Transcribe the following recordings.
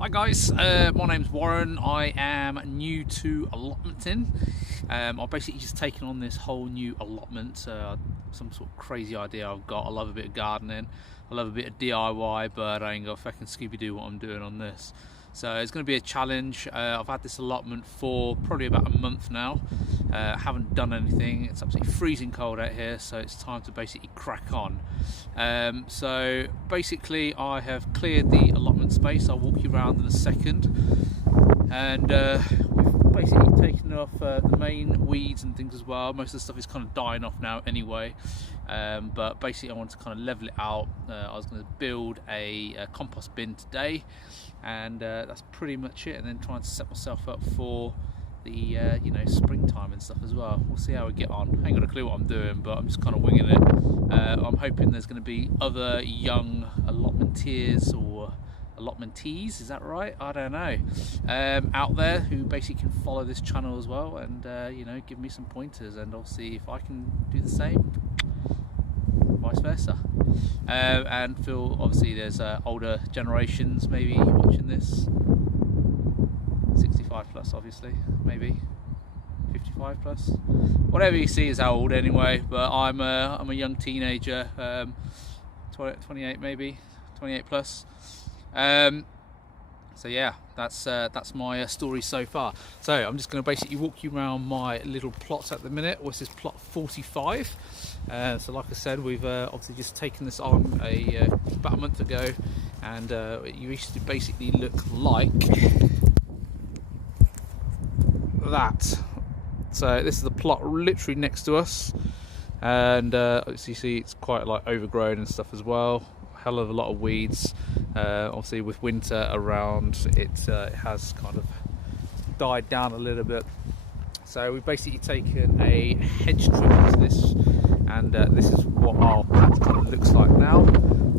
Hi guys, my name's Warren. I am new to Allotmenting. I've basically just taken on this whole new allotment, some sort of crazy idea I've got. I love a bit of gardening, I love a bit of DIY, but I ain't got a fucking Scooby-Doo what I'm doing on this. So it's going to be a challenge. I've had this allotment for probably about a month now. Haven't done anything. It's absolutely freezing cold out here, so it's time to basically crack on. So basically I have cleared the allotment space. I'll walk you around in a second, and we've basically taken off the main weeds and things as well. Most of the stuff is kind of dying off now anyway, but basically I want to kind of level it out. I was going to build a compost bin today, and that's pretty much it, and then trying to set myself up for the springtime and stuff as well. We'll see how we get on. I ain't got a clue what I'm doing, but I'm just kind of winging it. I'm hoping there's going to be other young allotmenteers or allotmentees, is that right? I don't know, out there who basically can follow this channel as well, and give me some pointers, and I'll see if I can do the same, vice versa. And feel obviously there's older generations maybe watching this, 65 plus obviously, maybe 55 plus, whatever you see is old anyway. But I'm a young teenager, 28 maybe, 28 plus. So yeah, that's my story so far. So I'm just going to basically walk you around my little plots at the minute. This is plot 45. So like I said, we've obviously just taken this on about a month ago, and it used to basically look like that. So this is the plot literally next to us, and as you see, it's quite like overgrown and stuff as well. Hell of a lot of weeds. Obviously with winter around, it has kind of died down a little bit. So we've basically taken a hedge trim into this, and this is what our patch kind of looks like now.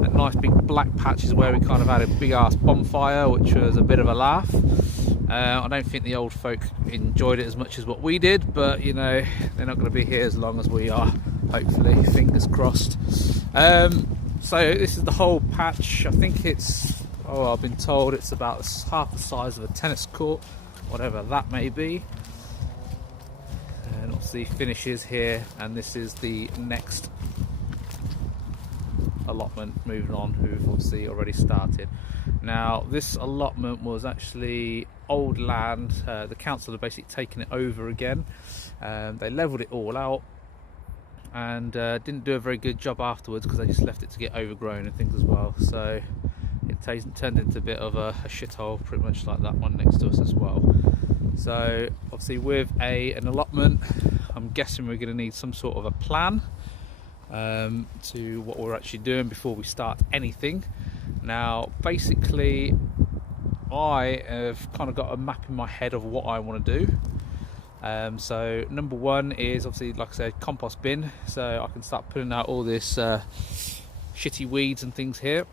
A nice big black patch is where we kind of had a big ass bonfire, which was a bit of a laugh. I don't think the old folk enjoyed it as much as what we did, but they're not going to be here as long as we are, hopefully, fingers crossed. So this is the whole patch. I think it's, I've been told it's about half the size of a tennis court, whatever that may be. And obviously finishes here, and this is the next allotment moving on, who've obviously already started. Now this allotment was actually old land. The council have basically taken it over again. They levelled it all out, and didn't do a very good job afterwards, because they just left it to get overgrown and things as well. So it turned into a bit of a shithole, pretty much like that one next to us as well. So obviously with an allotment, I'm guessing we're going to need some sort of a plan to what we're actually doing before we start anything. Now basically I have kind of got a map in my head of what I want to do. So number one is obviously, like I said, compost bin, so I can start putting out all this shitty weeds and things here.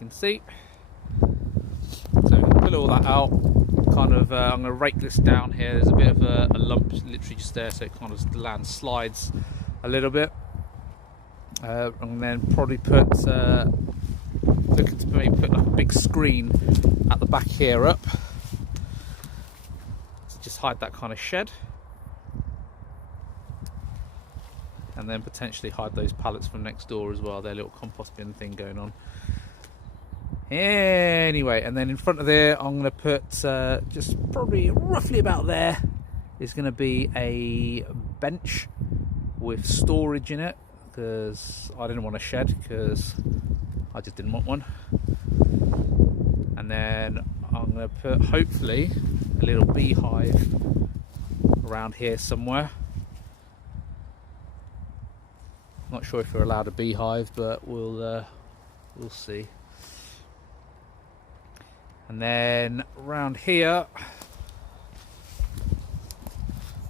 You can see, so we can pull all that out. Kind of I'm going to rake this down here. There's a bit of a lump literally just there, so it kind of the land slides a little bit, and then probably looking to maybe put like a big screen at the back here up, just hide that kind of shed, and then potentially hide those pallets from next door as well, their little compost bin thing going on. Anyway, and then in front of there I'm going to put just probably roughly about there is going to be a bench with storage in it, because I didn't want a shed, because I just didn't want one. And then I'm going to put hopefully a little beehive around here somewhere. Not sure if we're allowed a beehive, but we'll see. And then around here,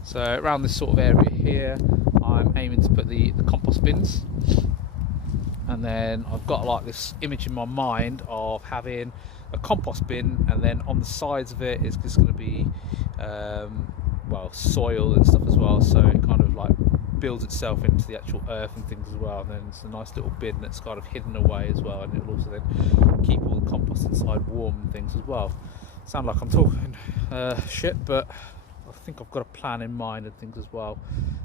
so around this sort of area here, I'm aiming to put the compost bins. And then I've got like this image in my mind of having a compost bin, and then on the sides of it is just going to be soil and stuff as well, so it kind of like builds itself into the actual earth and things as well, and then it's a nice little bin that's kind of hidden away as well, and it will also then keep all the compost inside warm and things as well. Sound like I'm talking shit, but I think I've got a plan in mind and things as well.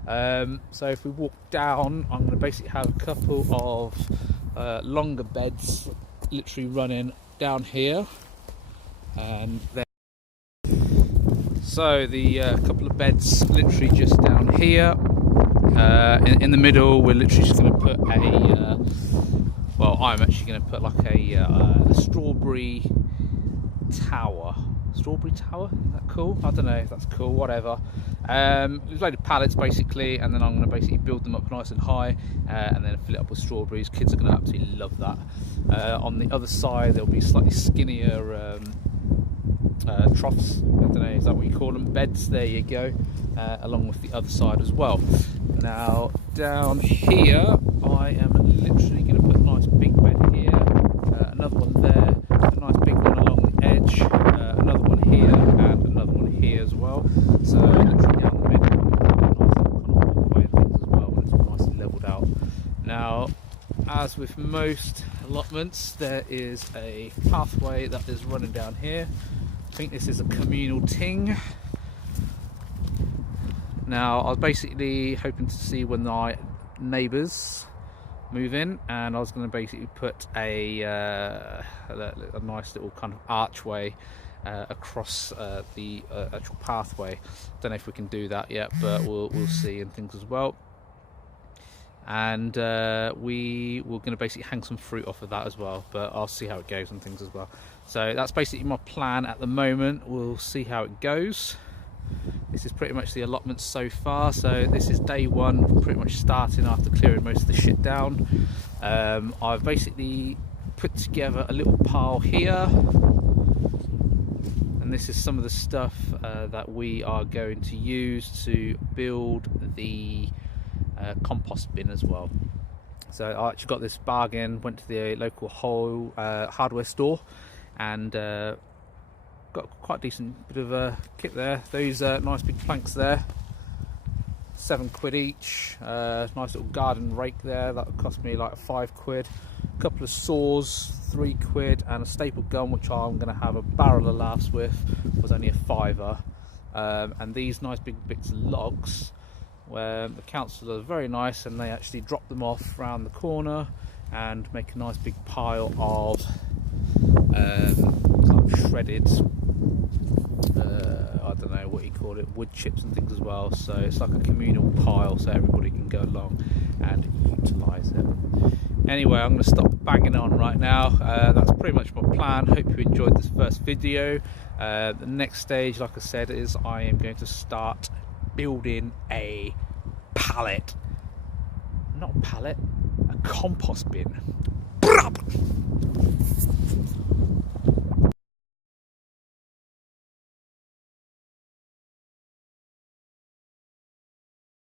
So if we walk down, I'm going to basically have a couple of longer beds literally running down here, and then so the couple of beds literally just down here. In the middle, we're literally just going to put a well, I'm actually going to put like a strawberry tower. Strawberry tower? Is that cool? I don't know if that's cool, whatever. There's a load of pallets basically, and then I'm going to basically build them up nice and high, and then fill it up with strawberries. Kids are going to absolutely love that. On the other side, there'll be slightly skinnier troughs. I don't know, is that what you call them? Beds, there you go. Along with the other side as well. Now, down here, I am literally going to put a nice big bed here, another one there, a nice big one along the edge, another one here, and another one here as well. So literally down the middle, a nice little kind of walkway and things as well, when it's nicely levelled out. Now, as with most allotments, there is a pathway that is running down here. I think this is a communal ting. Now, I was basically hoping to see when my neighbours move in, and I was going to basically put a nice little kind of archway across the actual pathway. Don't know if we can do that yet, but we'll see and things as well. And we were going to basically hang some fruit off of that as well, but I'll see how it goes and things as well. So that's basically my plan at the moment. We'll see how it goes. This is pretty much the allotment so far. So this is day one, pretty much starting after clearing most of the shit down. I've basically put together a little pile here, and this is some of the stuff that we are going to use to build the compost bin as well. So I actually got this bargain, went to the local hardware store, and got quite a decent bit of a kit there. Those nice big planks there, £7 each. Nice little garden rake there, that cost me like £5. A couple of saws, £3, and a staple gun, which I'm going to have a barrel of laughs with, was only a £5. And these nice big bits of logs, where the council are very nice, and they actually drop them off round the corner and make a nice big pile of kind of shredded, I don't know what you call it, wood chips and things as well. So it's like a communal pile, so everybody can go along and utilise it. Anyway, I'm going to stop banging on right now. That's pretty much my plan. Hope you enjoyed this first video. The next stage, like I said, is I am going to start building a pallet, not pallet, a compost bin.